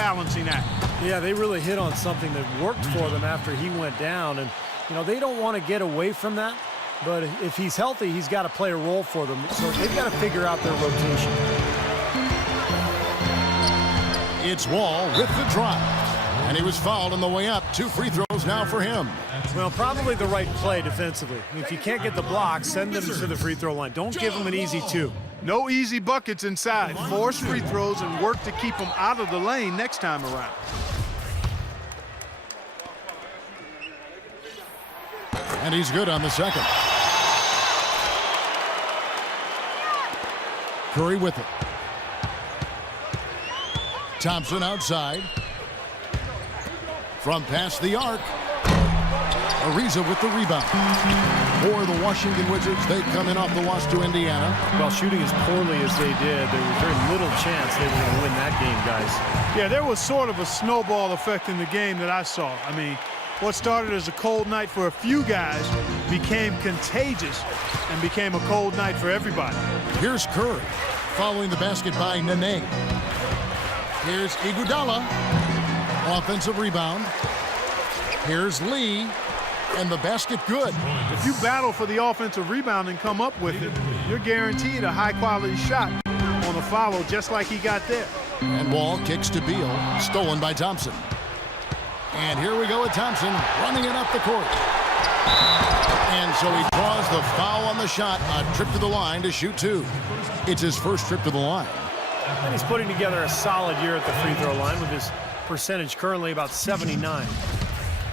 balancing act. Yeah, they really hit on something that worked for them after he went down. And, you know, they don't want to get away from that. But if he's healthy, he's got to play a role for them. So they've got to figure out their rotation. It's Wall with the drive. And he was fouled on the way up. 2 free throws now for him. Well, probably the right play defensively. If you can't get the block, send them to the free throw line. Don't give them an easy 2. No easy buckets inside. Force free throws and work to keep them out of the lane next time around. And he's good on the second. Curry with it. Thompson outside. From past the arc. Ariza with the rebound. For the Washington Wizards, they come in off the loss to Indiana. Well, shooting as poorly as they did, there was very little chance they were going to win that game, guys. Yeah, there was sort of a snowball effect in the game that I saw. I mean, what started as a cold night for a few guys became contagious and became a cold night for everybody. Here's Curry following the basket by Nene. Here's Iguodala. Offensive rebound. Here's Lee. And the basket good. If you battle for the offensive rebound and come up with it, you're guaranteed a high-quality shot on a follow just like he got there. And Wall kicks to Beal. Stolen by Thompson. And here we go with Thompson running it up the court. And so he draws the foul on the shot. A trip to the line to shoot 2. It's his first trip to the line. And he's putting together a solid year at the free throw line with his percentage currently about 79.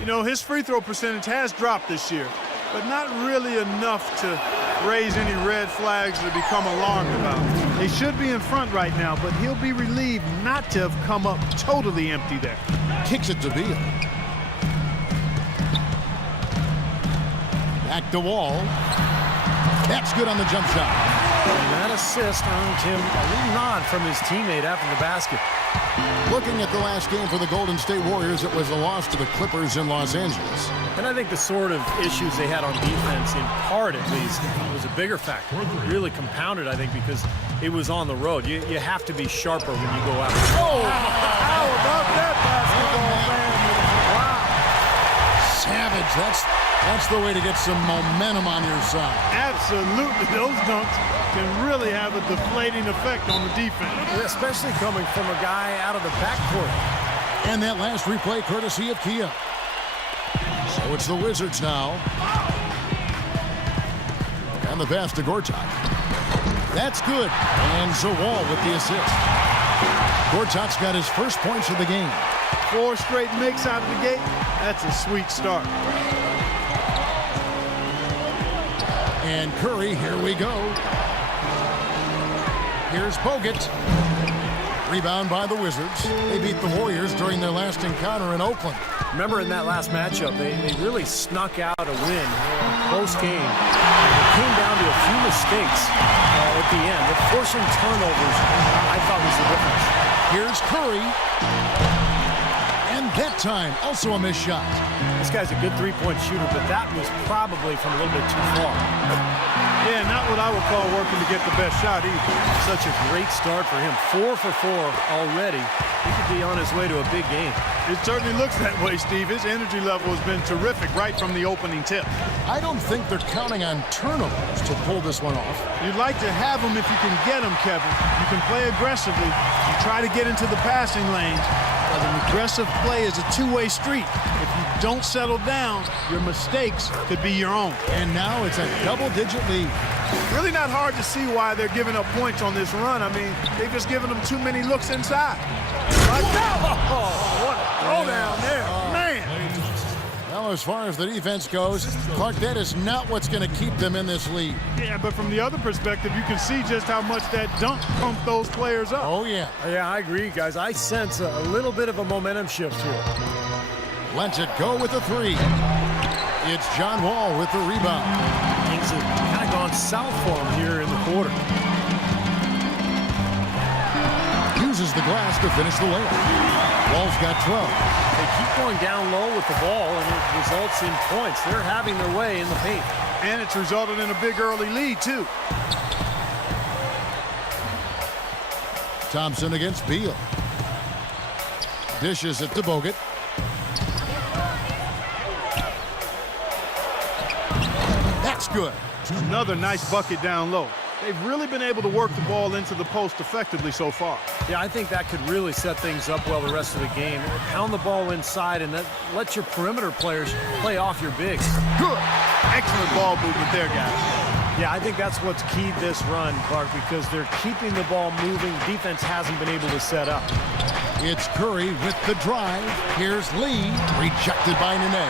You know, his free throw percentage has dropped this year, but not really enough to raise any red flags to become alarmed about. They should be in front right now, but he'll be relieved not to have come up totally empty there. Kicks it to Beal. Back to Wall. That's good on the jump shot. And that assist earned him a little nod from his teammate after the basket. Looking at the last game for the Golden State Warriors, it was a loss to the Clippers in Los Angeles. And I think the sort of issues they had on defense, in part at least, was a bigger factor. Really compounded, I think, because it was on the road. You have to be sharper when you go out. Oh, how about that basketball family? Wow. Savage, that's the way to get some momentum on your side. Absolutely. Those dunks can really have a deflating effect on the defense. Especially coming from a guy out of the backcourt. And that last replay courtesy of Kia. So it's the Wizards now. And the pass to Gortat. That's good. And so Wall with the assist. Gortat's got his first points of the game. 4 straight makes out of the gate. That's a sweet start. And Curry, here we go. Here's Bogut. Rebound by the Wizards. They beat the Warriors during their last encounter in Oakland. Remember in that last matchup, they really snuck out a win. Close game. It came down to a few mistakes at the end. The forcing turnovers, I thought, was the difference. Here's Curry. And that time, also a missed shot. This guy's a good three-point shooter, but that was probably from a little bit too far. Yeah, not what I would call working to get the best shot either. Such a great start for him. 4 for 4 already. He could be on his way to a big game. It certainly looks that way, Steve. His energy level has been terrific right from the opening tip. I don't think they're counting on turnovers to pull this one off. You'd like to have them if you can get them, Kevin. You can play aggressively. You try to get into the passing lanes. But an aggressive play is a two-way street. If you don't settle down, your mistakes could be your own. And now it's a double-digit lead. Really not hard to see why they're giving up points on this run. I mean, they've just given them too many looks inside. Like that. Oh, what a throwdown there. Man. Well, as far as the defense goes, Clark, that is not what's going to keep them in this lead. Yeah, but from the other perspective, you can see just how much that dunk pumped those players up. Oh, yeah. Yeah, I agree, guys. I sense a little bit of a momentum shift here. Lets it go with the 3. It's John Wall with the rebound. Things have kind of gone south for him here in the quarter. Uses the glass to finish the layup. Wall's got 12. They keep going down low with the ball, and it results in points. They're having their way in the paint. And it's resulted in a big early lead, too. Thompson against Beal. Dishes it to Bogut. That's good. Another nice bucket down low. They've really been able to work the ball into the post effectively so far. Yeah, I think that could really set things up well the rest of the game. Pound the ball inside and then let your perimeter players play off your bigs. Good. Excellent ball movement there, guys. Yeah, I think that's what's keyed this run, Clark, because they're keeping the ball moving. Defense hasn't been able to set up. It's Curry with the drive. Here's Lee. Rejected by Nene.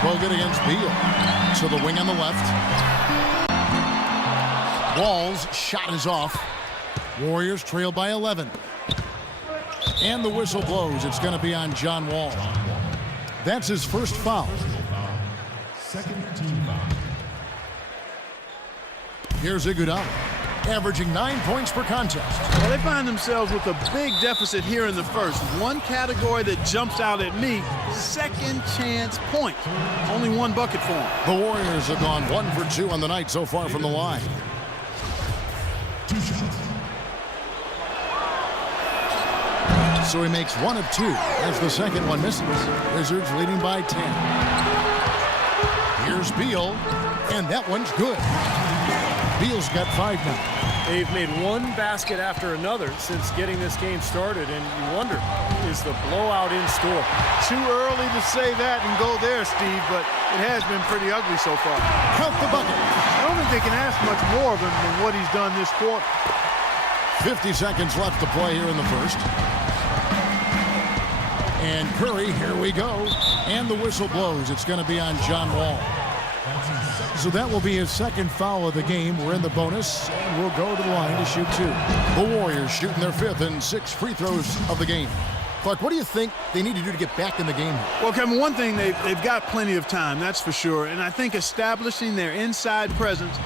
Bogut against Beal. To the wing on the left. Wall's shot is off. Warriors trail by 11. And the whistle blows. It's going to be on John Wall. That's his first foul. Second team foul. Here's Iguodala, averaging 9 points per contest. Well, they find themselves with a big deficit here in the first. One category that jumps out at me, second chance points. Only one bucket for them. The Warriors have gone 1 for 2 on the night so far from the line. 2 shots. So he makes 1 of 2 as the second one misses. Wizards leading by 10. Here's Beal, and that one's good. Beal's got 5 now. They've made one basket after another since getting this game started, and you wonder, is the blowout in store? Too early to say that and go there, Steve, but it has been pretty ugly so far. Count the bucket. I don't think they can ask much more of him than what he's done this quarter. 50 seconds left to play here in the first. And Curry, here we go. And the whistle blows. It's going to be on John Wall. So that will be his second foul of the game. We're in the bonus, and we'll go to the line to shoot 2. The Warriors shooting their 5th and 6th free throws of the game. Clark, what do you think they need to do to get back in the game? Well, Kevin, one thing, they've got plenty of time, that's for sure. And I think establishing their inside presence,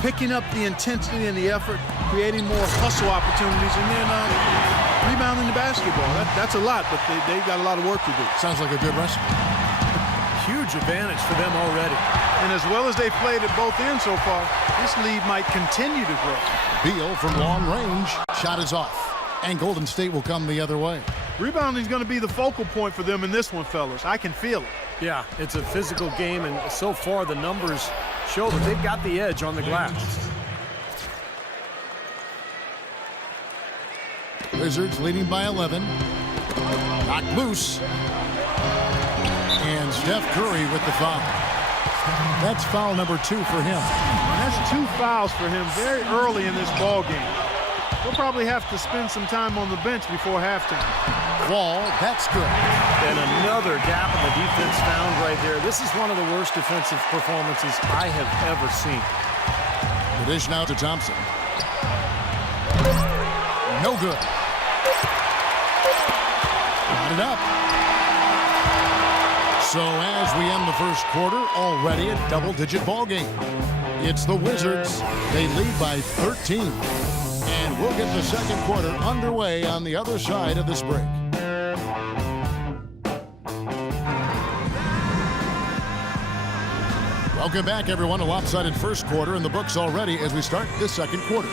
picking up the intensity and the effort, creating more hustle opportunities, and then rebounding the basketball. That's a lot, but they've got a lot of work to do. Sounds like a good recipe. Huge advantage for them already. And as well as they've played at both ends so far, this lead might continue to grow. Beal from long range. Shot is off. And Golden State will come the other way. Rebounding is going to be the focal point for them in this one, fellas. I can feel it. Yeah, it's a physical game, and so far the numbers show that they've got the edge on the glass. Wizards leading by 11. Knocked loose. And Steph Curry with the foul. That's foul number 2 for him. And that's 2 fouls for him very early in this ball game. He'll probably have to spend some time on the bench before halftime. Wall, that's good. And another gap in the defense found right there. This is one of the worst defensive performances I have ever seen. The dish now to Thompson. No good. Got it up. So as we end the first quarter, already a double-digit ball game. It's the Wizards. They lead by 13. And we'll get the second quarter underway on the other side of this break. Welcome back, everyone. A lopsided first quarter in the books already as we start this second quarter.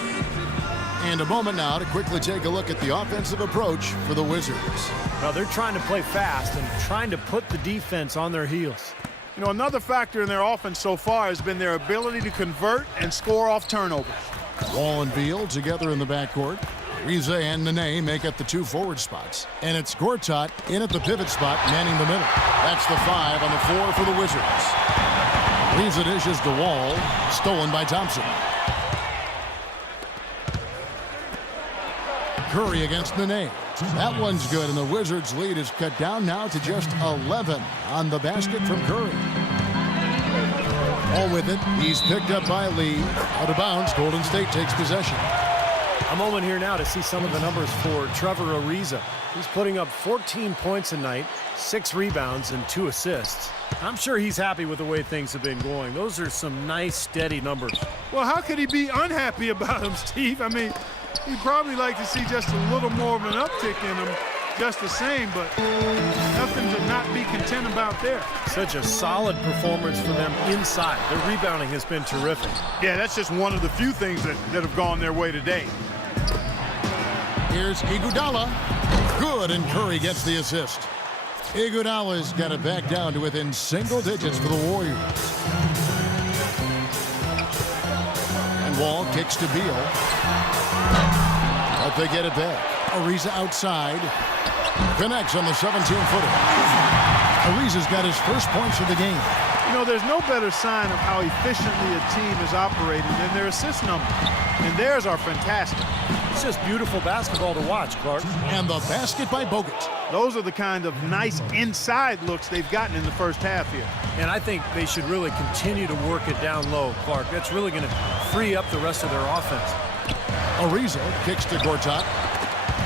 And a moment now to quickly take a look at the offensive approach for the Wizards. Well, they're trying to play fast and trying to put the defense on their heels. You know, another factor in their offense so far has been their ability to convert and score off turnovers. Wall and Beal together in the backcourt. Riza and Nene make up the 2 forward spots. And it's Gortat in at the pivot spot, manning the middle. That's the 5 on the floor for the Wizards. Riza dishes to Wall, stolen by Thompson. Curry against Nene. That one's good, and the Wizards' lead is cut down now to just 11 on the basket from Curry. All with it. He's picked up by Lee. Out of bounds, Golden State takes possession. A moment here now to see some of the numbers for Trevor Ariza. He's putting up 14 points a night, 6 rebounds, and 2 assists. I'm sure he's happy with the way things have been going. Those are some nice, steady numbers. Well, how could he be unhappy about him, Steve? I mean, he'd probably like to see just a little more of an uptick in him, just the same, but nothing to not be content about there. Such a solid performance for them inside. Their rebounding has been terrific. Yeah, that's just one of the few things that have gone their way today. Here's Iguodala. Good, and Curry gets the assist. Iguodala's got it back down to within single digits for the Warriors. And Wall kicks to Beal. But they get it back. Ariza outside. Connects on the 17-footer. Ariza's got his first points of the game. You know, there's no better sign of how efficiently a team is operating than their assist numbers. And theirs are fantastic. It's just beautiful basketball to watch, Clark. And the basket by Bogut. Those are the kind of nice inside looks they've gotten in the first half here. And I think they should really continue to work it down low, Clark. That's really going to free up the rest of their offense. Ariza kicks to Gortat.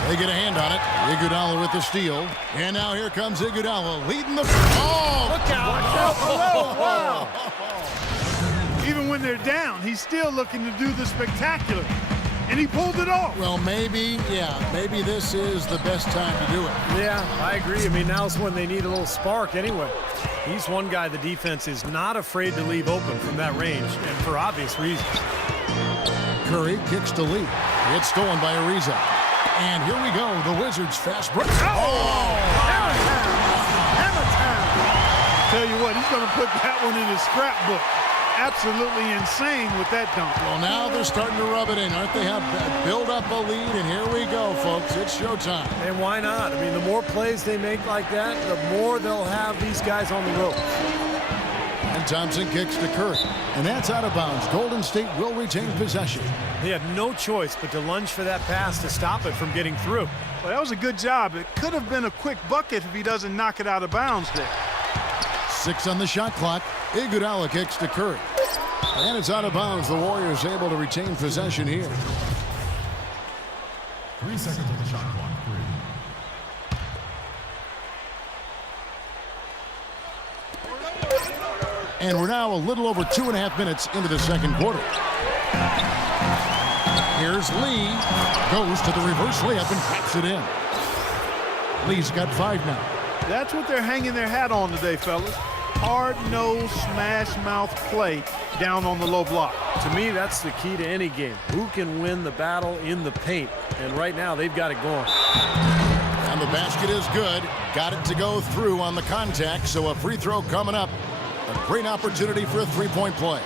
They get a hand on it. Iguodala with the steal. And now here comes Iguodala leading the... Oh! Look out! Wow. Even when they're down, he's still looking to do the spectacular. And he pulled it off. Well, maybe this is the best time to do it. Yeah, I agree. I mean, now's when they need a little spark anyway. He's one guy the defense is not afraid to leave open from that range, and for obvious reasons. Curry kicks to Lee. It's stolen by Ariza. And here we go, the Wizards fast break. Oh! Hammer time! Tell you what, he's going to put that one in his scrapbook. Absolutely insane with that dunk. Well, now they're starting to rub it in, aren't they? Have build up a lead, and here we go, folks. It's showtime. And why not? I mean, the more plays they make like that, the more they'll have these guys on the ropes. And Thompson kicks to Curry. And that's out of bounds. Golden State will retain possession. They had no choice but to lunge for that pass to stop it from getting through. Well, that was a good job. It could have been a quick bucket if he doesn't knock it out of bounds there. 6 on the shot clock. Iguodala kicks to Curry. And it's out of bounds. The Warriors able to retain possession here. 3 seconds on the shot clock. 3. And we're now a little over 2.5 minutes into the second quarter. Here's Lee. Goes to the reverse layup and taps it in. Lee's got 5 now. That's what they're hanging their hat on today, fellas. Hard-nosed, smash-mouth play down on the low block. To me, that's the key to any game. Who can win the battle in the paint? And right now, they've got it going. And the basket is good. Got it to go through on the contact, so a free throw coming up. A great opportunity for a three-point play.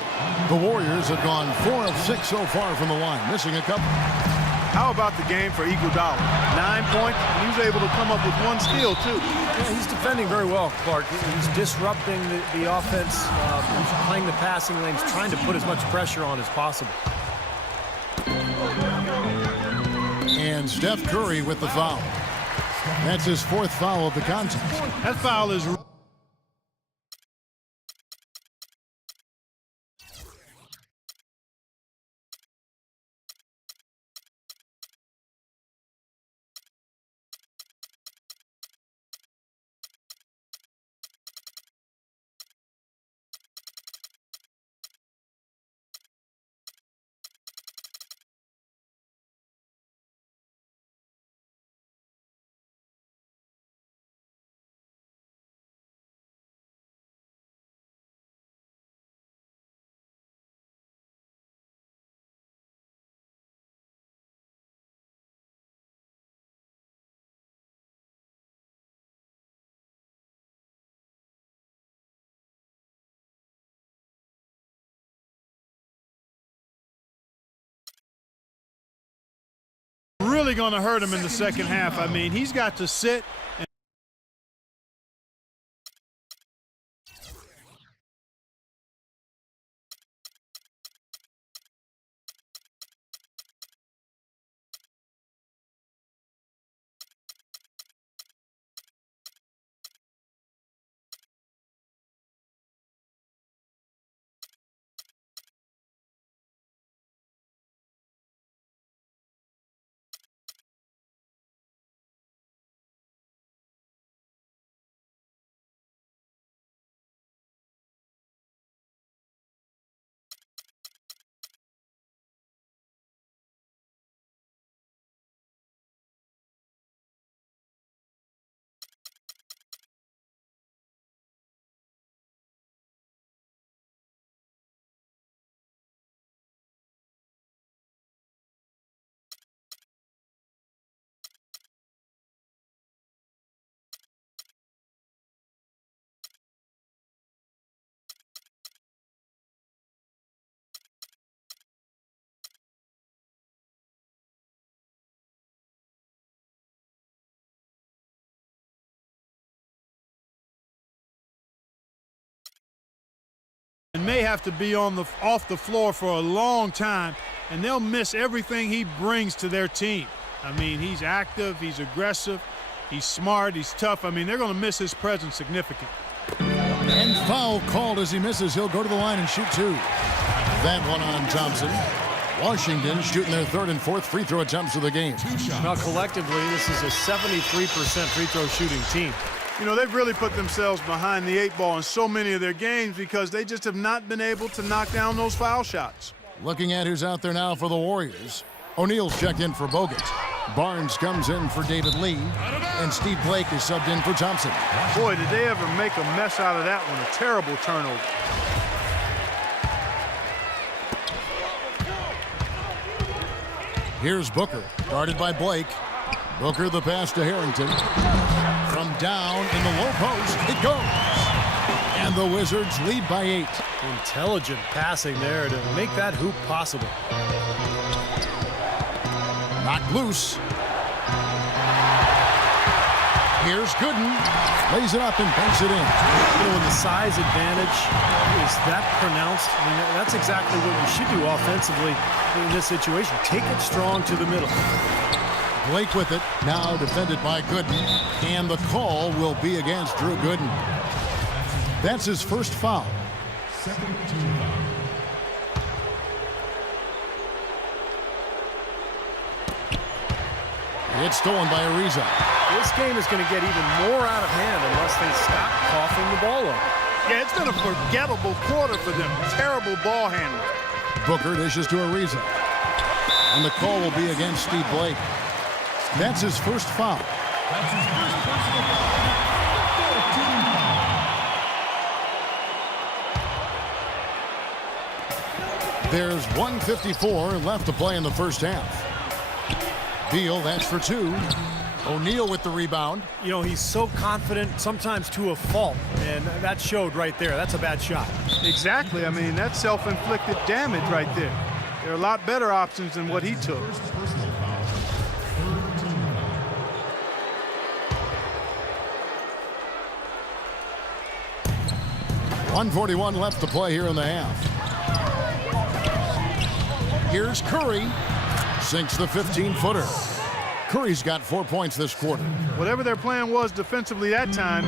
The Warriors have gone 4 of 6 so far from the line, missing a couple. How about the game for Iguodala? 9 points, and he was able to come up with 1 steal, too. Yeah, he's defending very well, Clark. He's disrupting the offense. He's playing the passing lanes, trying to put as much pressure on as possible. And Steph Curry with the foul. That's his 4th foul of the contest. That foul is really going to hurt him in the second half. I mean, he's got to sit and may have to be off the floor for a long time, and they'll miss everything he brings to their team. I mean, he's active, he's aggressive, he's smart, he's tough. I mean, they're going to miss his presence significantly. And foul called as he misses. He'll go to the line and shoot two. That one on Thompson. Washington shooting their third and fourth free throw attempts of the game. Now, collectively, this is a 73% free throw shooting team. You know, they've really put themselves behind the 8 ball in so many of their games because they just have not been able to knock down those foul shots. Looking at who's out there now for the Warriors. O'Neal's checked in for Bogut. Barnes comes in for David Lee. And Steve Blake is subbed in for Thompson. Boy, did they ever make a mess out of that one. A terrible turnover. Here's Booker, guarded by Blake. Booker the pass to Harrington. From down in the low post, it goes. And the Wizards lead by 8. Intelligent passing there to make that hoop possible. Knocked loose. Here's Gooden. Lays it up and banks it in. You know, when the size advantage is that pronounced, I mean, that's exactly what you should do offensively in this situation. Take it strong to the middle. Blake with it, now defended by Gooden. And the call will be against Drew Gooden. That's his first foul. Second team foul. It's stolen by Ariza. This game is going to get even more out of hand unless they stop coughing the ball up. Yeah, it's been a forgettable quarter for them. Terrible ball handling. Booker dishes to Ariza. And the call will be against Steve Blake. That's his first foul. That's his first personal foul. Fourth team foul. There's 1:54 left to play in the first half. Beal, that's for 2. O'Neal with the rebound. You know, he's so confident, sometimes to a fault, and that showed right there. That's a bad shot. Exactly. I mean, that's self-inflicted damage right there. There are a lot better options than what he took. First personal foul. Third team foul. 1:41 left to play here in the half. Here's Curry. Sinks the 15-footer. Curry's got 4 points this quarter. Whatever their plan was defensively that time,